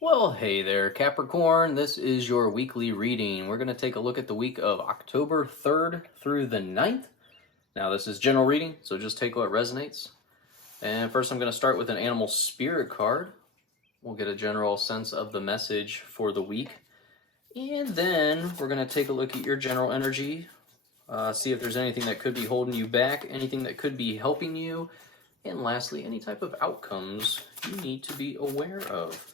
Well, hey there, Capricorn. This is your weekly reading. We're going to take a look at the week of October 3rd through the 9th. Now, this is general reading, so just take what resonates. And first, I'm going to start with an animal spirit card. We'll get a general sense of the message for the week. And then we're going to take a look at your general energy, see if there's anything that could be holding you back, anything that could be helping you, and lastly, any type of outcomes you need to be aware of.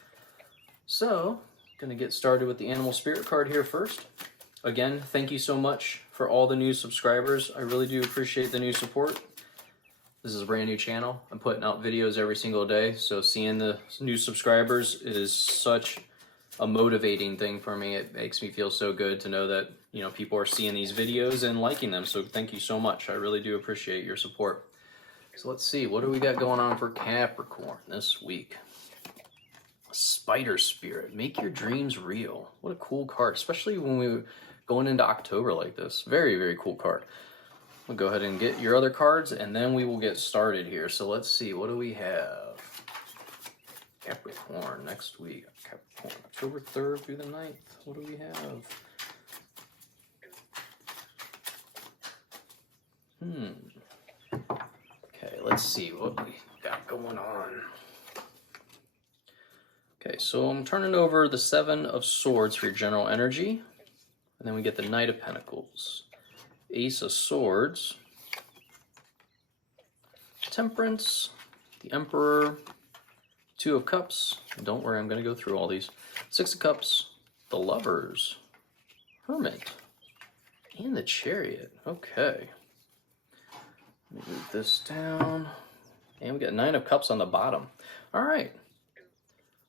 So, going to get started with the animal spirit card here first. Again, thank you so much for all the new subscribers. I really do appreciate the new support. This is a brand new channel. I'm putting out videos every single day, so seeing the new subscribers is such a motivating thing for me. It makes me feel so good to know that, people are seeing these videos and liking them. So thank you so much. I really do appreciate your support. So let's see, what do we got going on for Capricorn this week? Spider Spirit, make your dreams real. What a cool card, especially when we're going into October like this. Very, very cool card. We'll go ahead and get your other cards, and then we will get started here. So let's see, what do we have? Capricorn next week. Capricorn, October 3rd through the 9th. What do we have? Okay, let's see what we got going on. Okay, so I'm turning over the Seven of Swords for your general energy. And then we get the Knight of Pentacles, Ace of Swords, Temperance, the Emperor, Two of Cups. And don't worry, I'm going to go through all these. Six of Cups, the Lovers, Hermit, and the Chariot. Okay. Let me move this down. And we got Nine of Cups on the bottom. All right.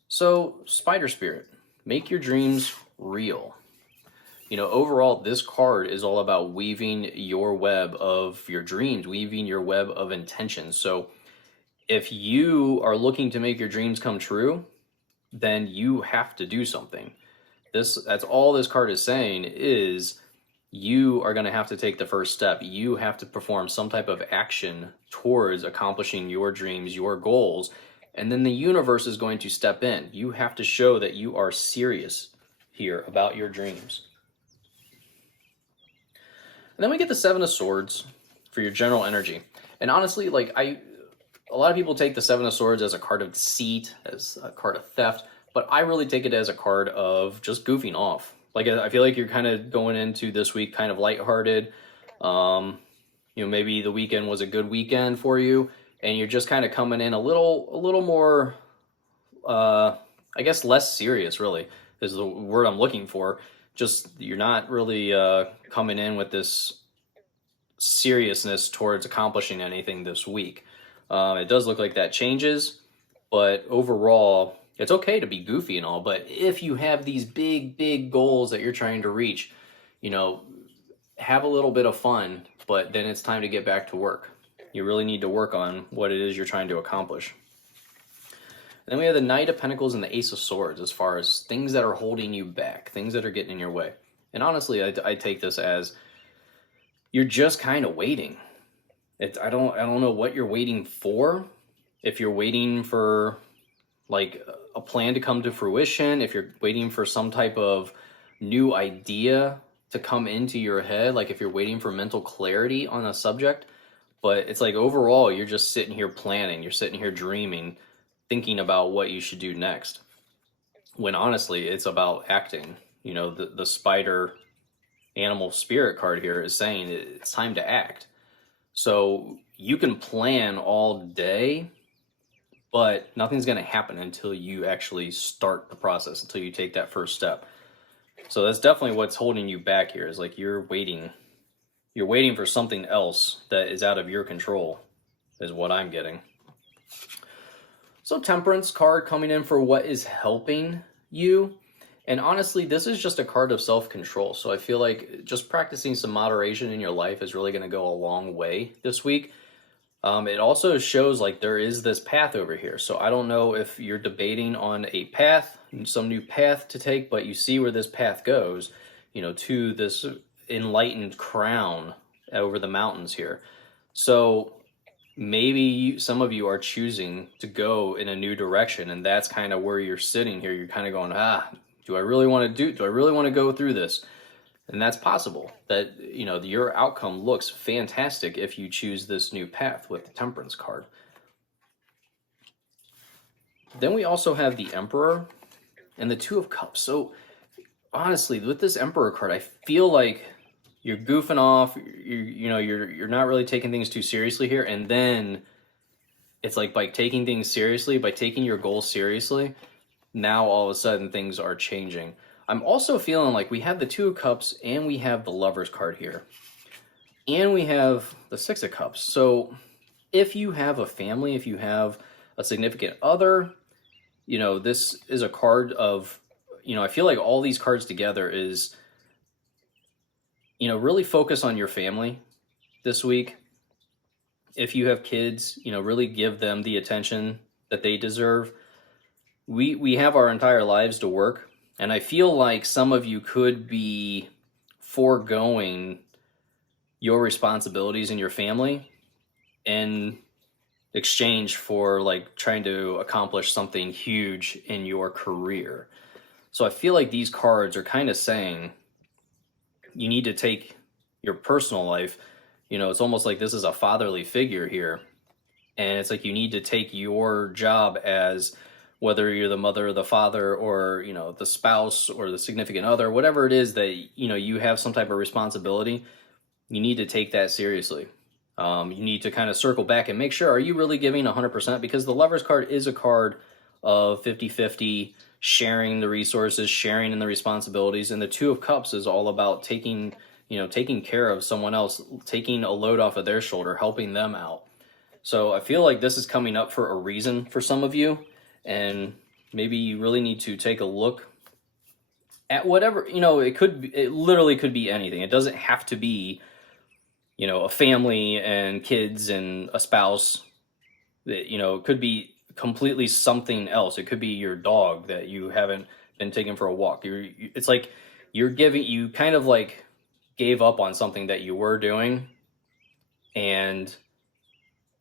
So, Spider Spirit, make your dreams real. Overall, this card is all about weaving your web of your dreams, weaving your web of intentions. So, if you are looking to make your dreams come true, then you have to do something. That's all this card is saying is you are going to have to take the first step. You have to perform some type of action towards accomplishing your dreams, your goals. And then the universe is going to step in. You have to show that you are serious here about your dreams. And then we get the Seven of Swords for your general energy. And honestly, a lot of people take the Seven of Swords as a card of deceit, as a card of theft, but I really take it as a card of just goofing off. I feel like you're kind of going into this week kind of lighthearted. Maybe the weekend was a good weekend for you, and you're just kind of coming in a little more, I guess less serious, really, is the word I'm looking for. Just, you're not really coming in with this seriousness towards accomplishing anything this week. It does look like that changes, but overall, it's okay to be goofy and all, but if you have these big goals that you're trying to reach, have a little bit of fun, but then it's time to get back to work. You really need to work on what it is you're trying to accomplish. And then we have the Knight of Pentacles and the Ace of Swords as far as things that are holding you back, things that are getting in your way. And honestly, I take this as you're just kind of waiting. I don't know what you're waiting for. If you're waiting for a plan to come to fruition, if you're waiting for some type of new idea to come into your head, if you're waiting for mental clarity on a subject. But it's overall, you're just sitting here planning, you're sitting here dreaming, thinking about what you should do next. When honestly, it's about acting. The spider animal spirit card here is saying it's time to act. So you can plan all day, but nothing's going to happen until you actually start the process, until you take that first step. So that's definitely what's holding you back here, is you're waiting. You're waiting for something else that is out of your control, is what I'm getting. So Temperance card coming in for what is helping you. And honestly, this is just a card of self-control. So I feel like just practicing some moderation in your life is really going to go a long way this week. It also shows there is this path over here. So I don't know if you're debating on a path, some new path to take, but you see where this path goes, to this enlightened crown over the mountains here. So maybe some of you are choosing to go in a new direction, and that's kind of where you're sitting here. You're kind of going, do I really want to go through this? And that's possible that, your outcome looks fantastic if you choose this new path with the Temperance card. Then we also have the Emperor and the Two of Cups. So honestly, with this Emperor card, I feel like you're goofing off. You're not really taking things too seriously here. And then it's like by taking things seriously, by taking your goals seriously, now all of a sudden things are changing. I'm also feeling like we have the Two of Cups and we have the Lovers card here. And we have the Six of Cups. So if you have a family, if you have a significant other, this is a card of, I feel like all these cards together is, really focus on your family this week. If you have kids, really give them the attention that they deserve. We have our entire lives to work, and I feel like some of you could be foregoing your responsibilities in your family in exchange for like trying to accomplish something huge in your career. So I feel like these cards are kind of saying you need to take your personal life, it's almost like this is a fatherly figure here. And it's like you need to take your job as, whether you're the mother or the father or, the spouse or the significant other, whatever it is that, you have some type of responsibility, you need to take that seriously. You need to kind of circle back and make sure, are you really giving 100%? Because the Lovers card is a card of 50-50, sharing the resources, sharing in the responsibilities. And the Two of Cups is all about taking care of someone else, taking a load off of their shoulder, helping them out. So I feel like this is coming up for a reason for some of you. And maybe you really need to take a look at whatever, it literally could be anything. It doesn't have to be, a family and kids and a spouse. It could be completely something else. It could be your dog that you haven't been taking for a walk. It's like you kind of like gave up on something that you were doing, and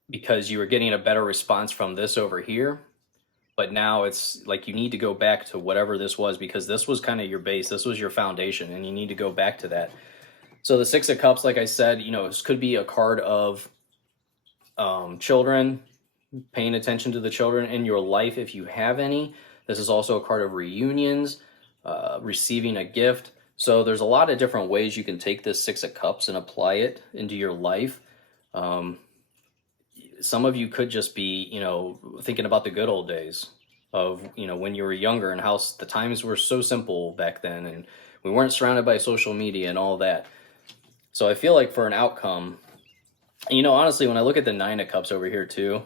because you were getting a better response from this over here, but now it's like you need to go back to whatever this was, because this was kind of your base, this was your foundation, and you need to go back to that. So the Six of Cups, like I said, this could be a card of children, paying attention to the children in your life if you have any. This is also a card of reunions, receiving a gift. So there's a lot of different ways you can take this Six of Cups and apply it into your life. Some of you could just be, thinking about the good old days of, when you were younger and how the times were so simple back then and we weren't surrounded by social media and all that. So I feel like for an outcome, honestly, when I look at the Nine of Cups over here too,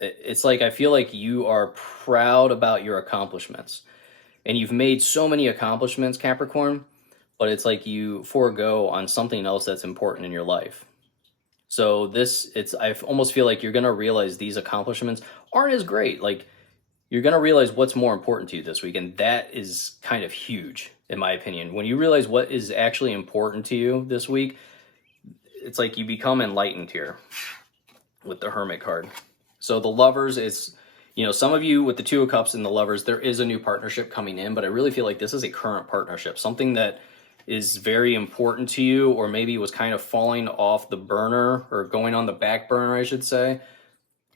it's like I feel like you are proud about your accomplishments. And you've made so many accomplishments, Capricorn, but it's like you forego on something else that's important in your life. So I almost feel like you're going to realize these accomplishments aren't as great. Like, you're going to realize what's more important to you this week. And that is kind of huge, in my opinion. When you realize what is actually important to you this week, it's like you become enlightened here with the Hermit card. So the Lovers, it's, some of you with the Two of Cups and the Lovers, there is a new partnership coming in, but I really feel like this is a current partnership, something that is very important to you, or maybe was kind of falling off the burner or going on the back burner, I should say.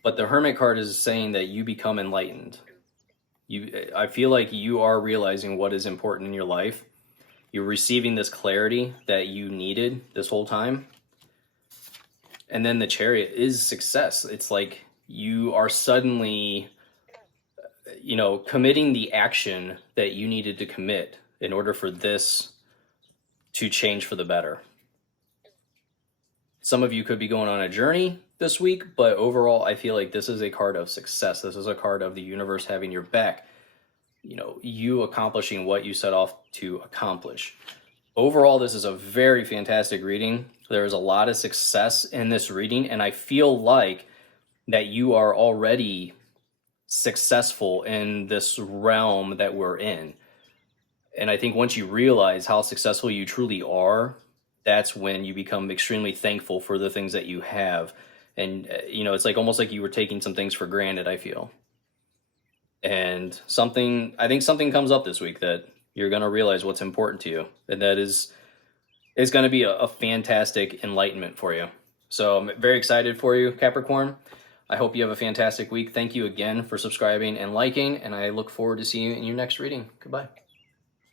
But the Hermit card is saying that you become enlightened. I feel like you are realizing what is important in your life. You're receiving this clarity that you needed this whole time. And then the Chariot is success. It's like you are suddenly, committing the action that you needed to commit in order for this to change for the better. Some of you could be going on a journey this week, but overall, I feel like this is a card of success. This is a card of the universe having your back. You accomplishing what you set off to accomplish. Overall, this is a very fantastic reading. There's a lot of success in this reading, and I feel like that you are already successful in this realm that we're in. And I think once you realize how successful you truly are, that's when you become extremely thankful for the things that you have. And you know, it's like almost like you were taking some things for granted, I feel. And something, I think something comes up this week that you're going to realize what's important to you, and that is going to be a fantastic enlightenment for you. So I'm very excited for you, Capricorn. I hope you have a fantastic week. Thank you again for subscribing and liking, and I look forward to seeing you in your next reading. Goodbye.